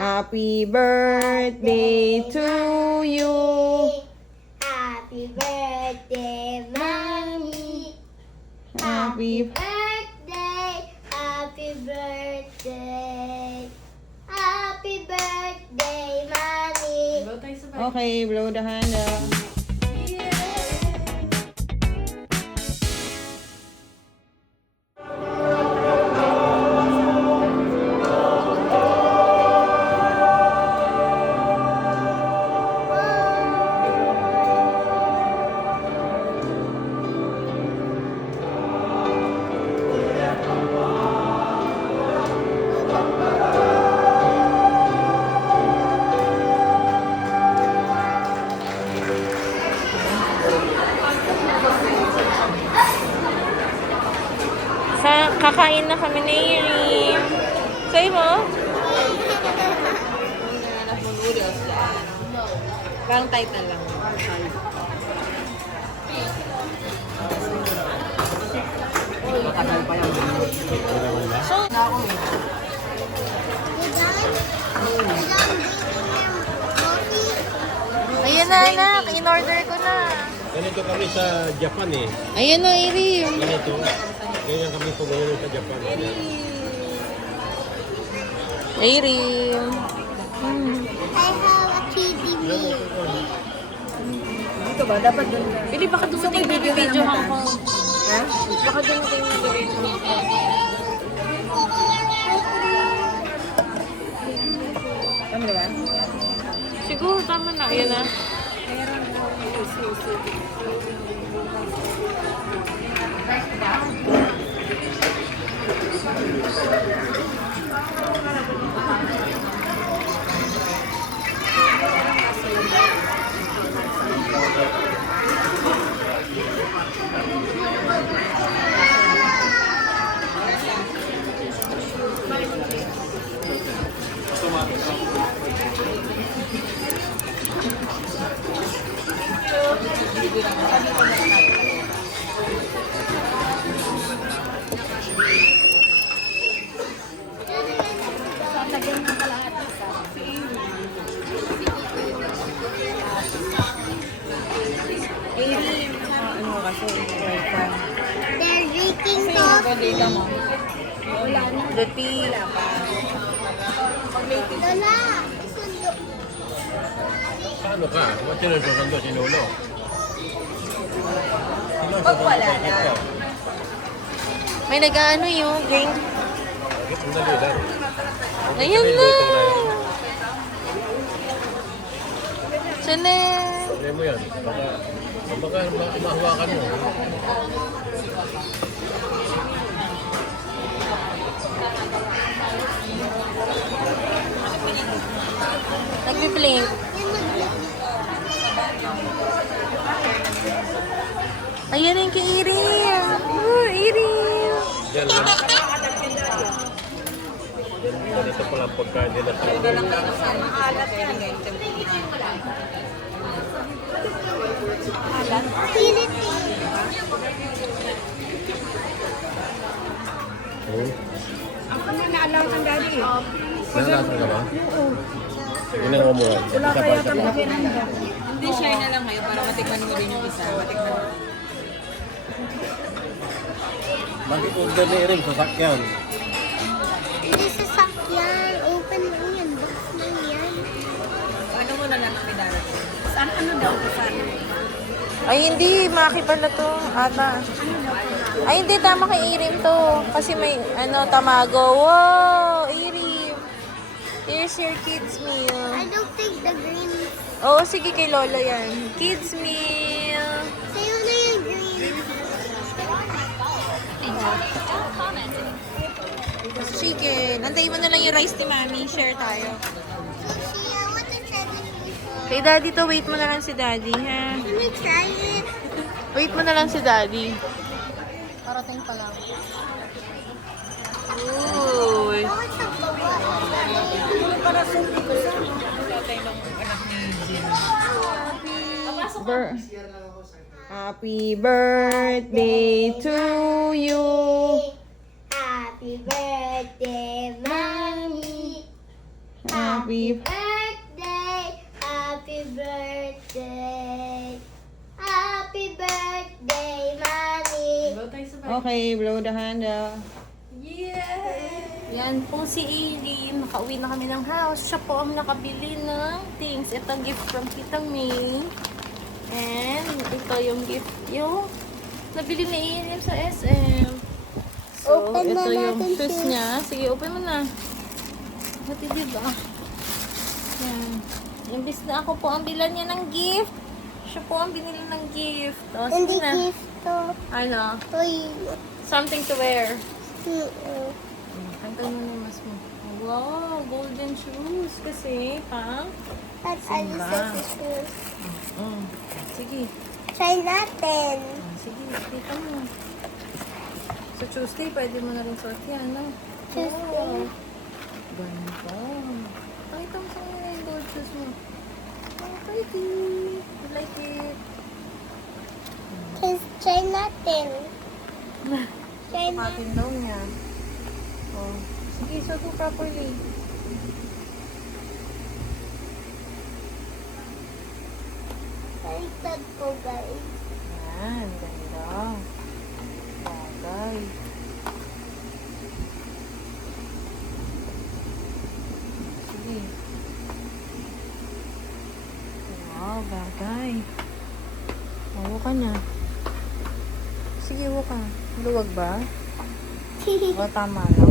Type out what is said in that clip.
Happy birthday to you. Happy birthday, Mommy. Happy Birthday. Happy birthday. Happy birthday, Mommy. Okay, blow the hand up. Kakain na kami ni Irim. Sa'yo mo? Parang tight na lang. Matagal pa yung So, ayan na anak, in-order ko na. Ganito kami sa Japan eh. Ayan na Irim. Ganito. Ganyan kami pag-uwi sa Japan. Irim. I have a kitty meal. Ito ba? Dapat doon ka. Pili, baka dumating video ko. Ha? Baka dumating video ko. Tama na ba? Siguro, tama na. Ayan na. Ano kasi? They're drinking coffee. The tea. Lola, sundo. Paano ka? Ba't sinusukan doon si Lolo? Pag wala na. May nag-ano yung drink. Sandali lang. Ayan na! Sana! Sabi mo yan. Baka mahawakan mo. Nagbi-blink. Ayan na yung kay Irim. Oh, Irim. Diyan lang. Ganito pala ang pagkain nila. Pilit Ako na naalaw ng daddy. Nalasa ka ba? Ginagawa mo. Wala kaya kami ginanda. Hindi, share na lang kayo para matikman mo rin yung isa. Matikman mo. Bakit order ni Ring sasakyan? Hindi sasakyan. Open lang yan. Box lang yan. Ano mo na lang kami darating? Saan ano daw? Saan? Ay, hindi. Maki pala to. Ata. Ay, hindi. Tama kay Irim to. Kasi may, tamago. Wow! Irim. Here's your kids meal. I don't think the green. Oo, sige kay Lolo yan. Kids meal. Sa'yo na yung green. Chicken. Antayin mo na lang yung rice ni Mami. Share tayo. Sushi, I want to try this before. Kay Daddy to. Wait mo na lang si Daddy, ha? Can we try it? Wait mo na lang si Daddy. Parating pa lang. Uy. Oh, it's a baba. Para sa Happy birthday to you. Happy birthday, Mommy. Happy. birthday, happy birthday, happy birthday, Mommy. Okay, blow the candle. Yan po si Aileen. Nakauwi na kami ng house. Siya po ang nakabili ng things. Ito gift from Tita May. And ito yung gift yung nabili ni Aileen sa SM. So, Open na ito yung natin shoes siya. niya. Sige, open mo na. Matidib ah. Yan. Imbis na ako po ang bilan niya ng gift. Siya po ang binili ng gift. O, Hindi sige na. gift to. Ano? Toy. Something to wear. Mm-mm. Tanggal mo na yung mask mo. Wow, golden shoes. Kasi, pang? At alis Simba. sa shoes. Sige. Try natin. Sige, kita mo. Sa Tuesday, pwede mo na rin suot yan, no? Tuesday. Wow. Ganda. Pakita mo sa kanila yung gold shoes mo. Oh, pretty. I like it. Try natin. Try natin. Patin daw niya. Oh. Sige, suot mo properly. Baliktad po, guys. Yan, ganda. Bagay. Sige. Wow, bagay. Mawo ka na. Sige, wo ka. Luwag ba? O, tama lang.